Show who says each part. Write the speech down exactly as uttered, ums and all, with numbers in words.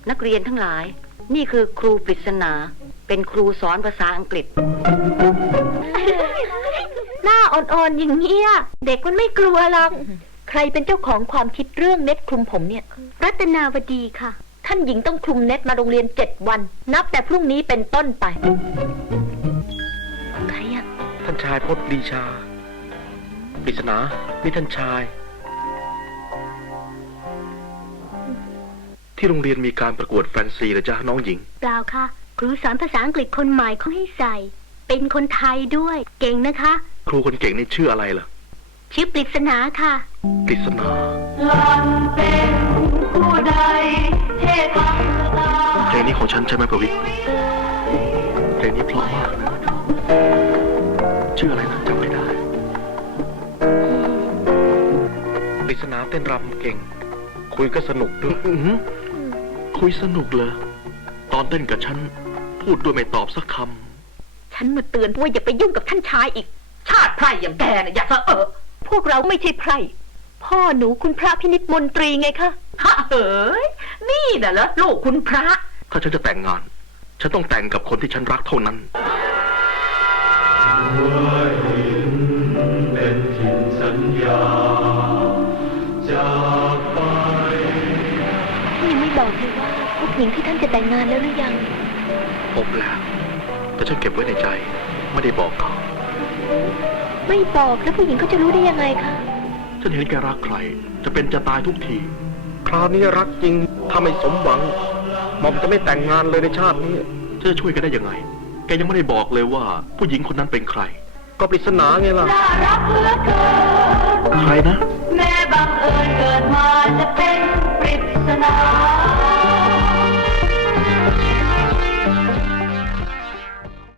Speaker 1: นักเรียนทั้งหลาย นี่คือครูปริศนาเป็นครูสอนภาษาอังกฤษ
Speaker 2: หน้าอ่อนๆอย่างเงี้ยเด็กมันไม่กลัวหรอกใครเป็นเจ้าของความคิดเรื่องเน็ตคลุมผมเนี่ยรัตนาวดีค่ะท่านหญิงต้องคลุมเน็ตมาโรงเรียนเจ็ดวันนับแต่พรุ่งนี้เป็นต้นไปใครอะ
Speaker 3: ท่านชายพจน์ปรีชาปริศนานี่ท่านชาย ที่โรงเรียนมีการประกวดแฟนซีเหรอจ๊ะน้องหญิง
Speaker 2: เปล่าค่ะครูสอนภาษาอังกฤษคนใหม่เขาให้ใส่เป็นคนไทยด้วยเก่งนะคะ
Speaker 3: ครูคนเก่งนี่ชื่ออะไรล่ะ
Speaker 2: ชื่อปริศนาค่ะ
Speaker 3: ปริศนา
Speaker 4: หล่อนเป็นผู้ใดเท่ทั้งตา
Speaker 3: เพลงนี้ของฉันใช่ไหมประวิตรเพลงนี้เพราะมากนะชื่ออะไรนะจำไม่ได้ปริศนาเต้นรำเก่ง คุยก็สนุกด้วยอื้อหือคุยสนุกเลยตอนเต้นกับฉันพูดด้วยไม่ตอบสักคำ
Speaker 2: ฉันมาเตือนว่าอย่าไปยุ่งกับท่านชายอีกชาติไพร่อย่างแกน่ะอย่าเสอะเอะพวกเราไม่ใช่ไพร่พ่อหนูคุณพระพินิจมนตรีไงคะฮะเอ๋ยนี่น่ะเหรอลูกคุณพระ
Speaker 3: ถ้าฉันจะแต่งงานฉันต้องแต่งกับคนที่ฉันรักเท่านั้น
Speaker 5: เป็นถิ่นสัญญาจากไป
Speaker 2: ยังไม่บอกเลยว่าพวกหญิงที่ท่านจะแต่งงานแล้วหรือยัง
Speaker 3: พบแล้วแต่ฉันเก็บไว้ในใจไม่ได้บอกเขา
Speaker 2: ไม่บอกแล้วผู้หญิงเขาจะรู้ได้ยังไงคะ
Speaker 3: ฉันเห็นแกรักใครจะเป็นจะตายทุกทีคราวนี้รักจริงถ้าไม่สมหวังหม่อมจะไม่แต่งงานเลยในชาตินี้จะช่วยกันได้ยังไงแกยังไม่ได้บอกเลยว่าผู้หญิงคนนั้นเป็นใครก็ปริศนาไงล่ะ
Speaker 4: น่ารักเหลือเกิน
Speaker 3: ใครนะ
Speaker 4: แม้บังเอิญเกิดมาจะเป็นปริศนา